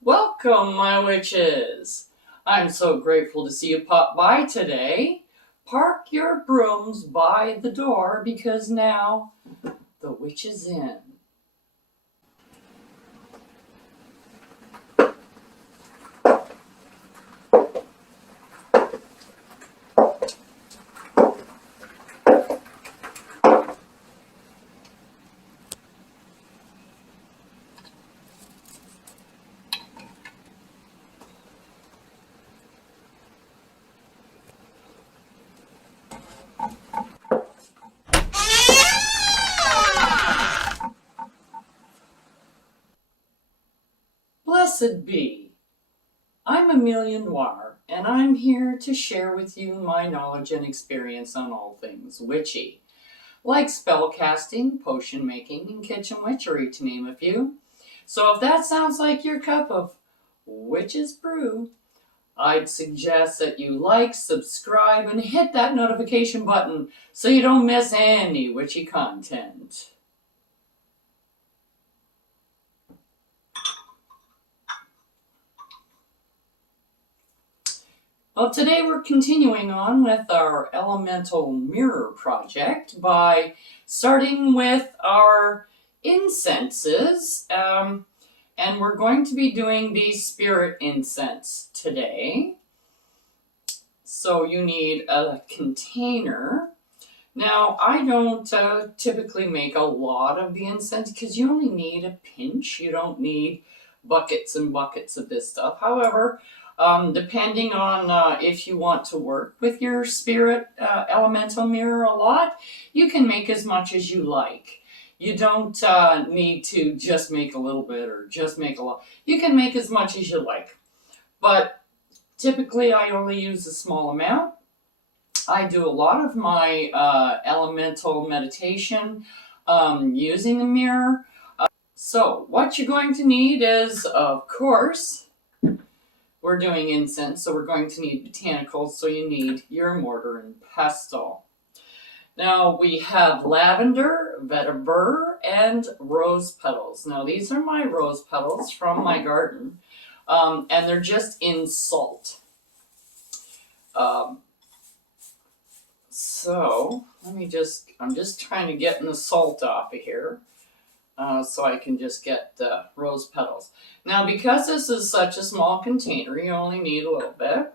Welcome, my witches! I'm so grateful to see you pop by today. Park your brooms by the door because now the witch is in. Blessed be. I'm Amelia Noir, and I'm here to share with you my knowledge and experience on all things witchy, like spell casting, potion making, and kitchen witchery, to name a few. So if that sounds like your cup of witch's brew, I'd suggest that you like, subscribe, and hit that notification button so you don't miss any witchy content. Well, today we're continuing on with our elemental mirror project by starting with our incenses. And we're going to be doing the spirit incense today. So you need a container. Now, I don't typically make a lot of the incense because you only need a pinch. You don't need buckets and buckets of this stuff. However, depending on if you want to work with your spirit elemental mirror a lot, you can make as much as you like. You don't need to just make a little bit or just make a lot. You can make as much as you like. But typically, I only use a small amount. I do a lot of my elemental meditation using a mirror. So what you're going to need is, of course, we're doing incense, so we're going to need botanicals, so you need your mortar and pestle. Now we have lavender, vetiver, and rose petals. Now these are my rose petals from my garden, and they're just in salt. So I'm just trying to get the salt off of here so I can just get rose petals. Now, because this is such a small container, you only need a little bit.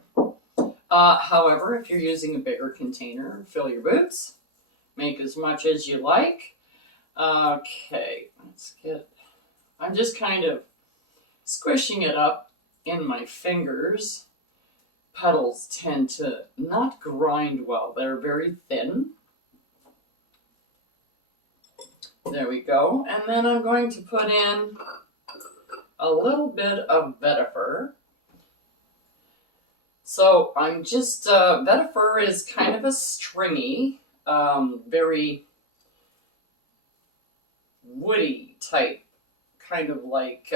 However, if you're using a bigger container, fill your boots. Make as much as you like. Okay, I'm just kind of squishing it up in my fingers. Petals tend to not grind well. They're very thin. There we go. And then I'm going to put in a little bit of vetiver. So I'm just, vetiver is kind of a stringy, very woody type, kind of like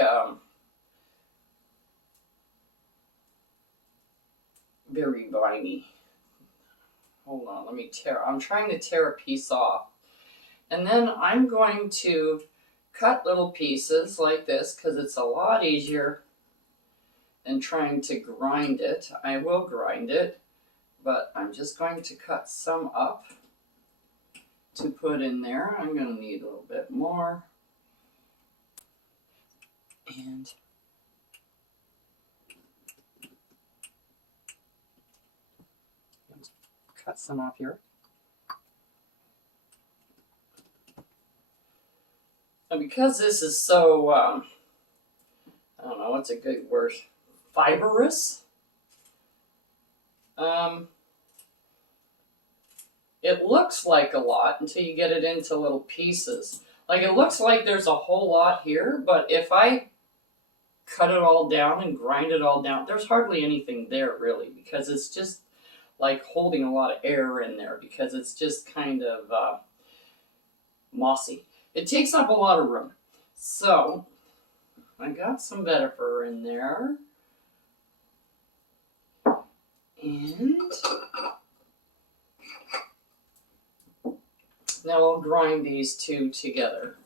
very viney. Hold on, I'm trying to tear a piece off. And then I'm going to cut little pieces like this because it's a lot easier than trying to grind it. I will grind it, but I'm just going to cut some up to put in there. I'm going to need a little bit more. And cut some off here. And because this is so, I don't know, what's a good word? Fibrous. It looks like a lot until you get it into little pieces. Like it looks like there's a whole lot here, but if I cut it all down and grind it all down, there's hardly anything there really, because it's just like holding a lot of air in there because it's just kind of mossy. It takes up a lot of room. So I got some vetiver in there. And now I'll grind these two together.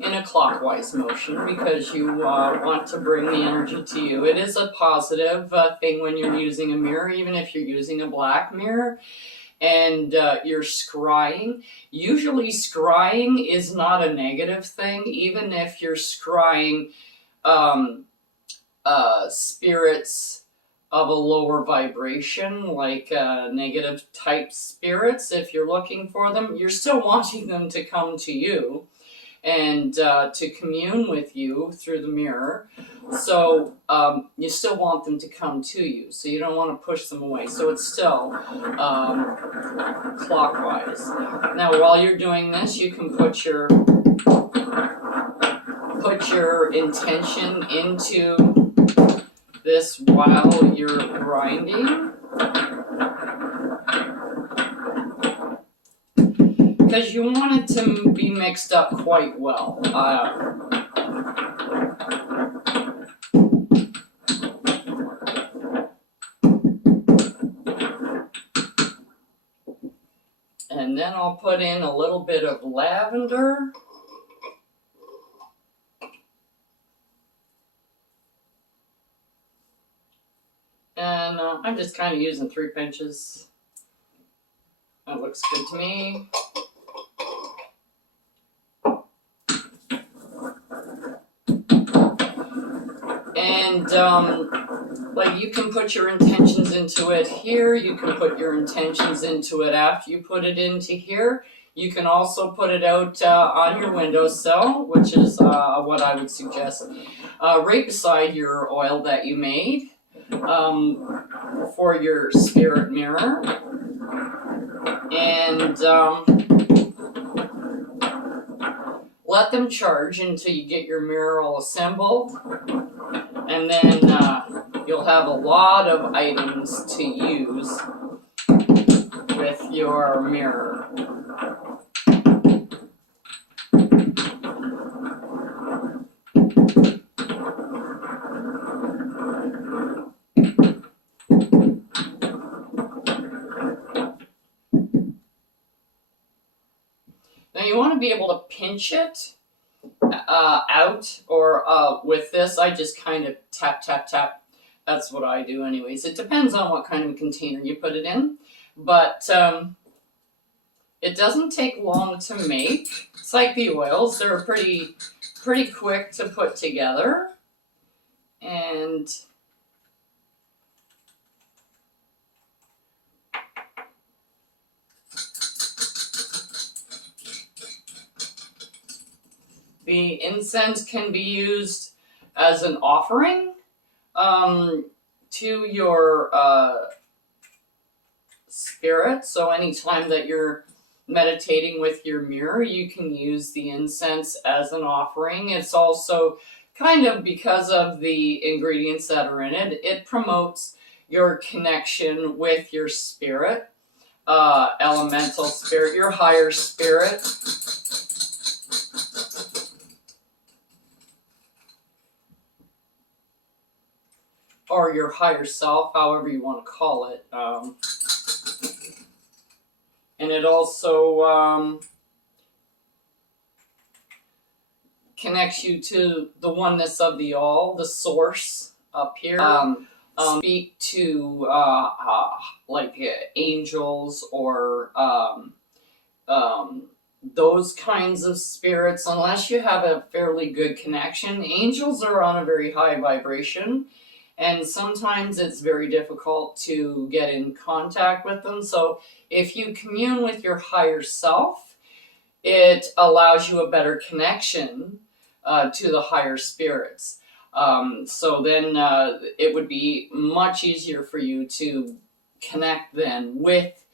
in a clockwise motion because you want to bring the energy to you. It is a positive thing when you're using a mirror, even if you're using a black mirror and you're scrying. Usually scrying is not a negative thing, even if you're scrying spirits of a lower vibration, like negative type spirits. If you're looking for them, you're still wanting them to come to you and to commune with you through the mirror. So you still want them to come to you. So you don't want to push them away. So it's still clockwise. Now, while you're doing this, you can put your intention into this while you're grinding, because you want it to be mixed up quite well. And then I'll put in a little bit of lavender. And I'm just kind of using 3 pinches. That looks good to me. And like, you can put your intentions into it here. You can put your intentions into it after you put it into here. You can also put it out on your windowsill, which is what I would suggest, right beside your oil that you made for your spirit mirror. And let them charge until you get your mirror all assembled. And then you'll have a lot of items to use with your mirror. Now you want to be able to pinch it out, or with this, I just kind of tap, tap, tap. That's what I do anyways. It depends on what kind of container you put it in, but it doesn't take long to make. It's like the oils. They're pretty quick to put together. And the incense can be used as an offering to your spirit. So anytime that you're meditating with your mirror, you can use the incense as an offering. It's also kind of, because of the ingredients that are in it, it promotes your connection with your spirit, elemental spirit, your higher spirit. Or your higher self, however you want to call it. And it also connects you to the oneness of the all, the source up here. Speak to like angels or those kinds of spirits, unless you have a fairly good connection. Angels are on a very high vibration, and sometimes it's very difficult to get in contact with them. So if you commune with your higher self, it allows you a better connection to the higher spirits. So then it would be much easier for you to connect then with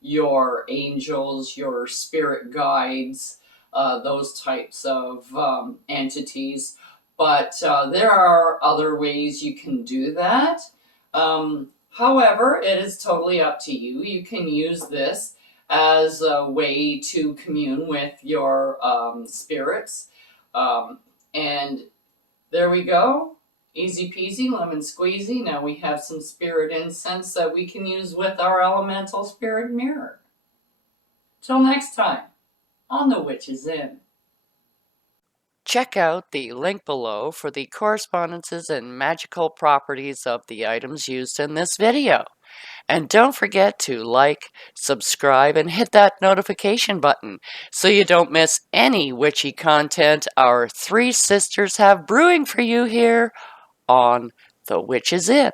your angels, your spirit guides, those types of entities. But there are other ways you can do that. However, it is totally up to you. You can use this as a way to commune with your spirits. And there we go. Easy peasy, lemon squeezy. Now we have some spirit incense that we can use with our elemental spirit mirror. Till next time, on The Witch's Inn. Check out the link below for the correspondences and magical properties of the items used in this video. And don't forget to like, subscribe, and hit that notification button so you don't miss any witchy content our three sisters have brewing for you here on The Witch's Inn.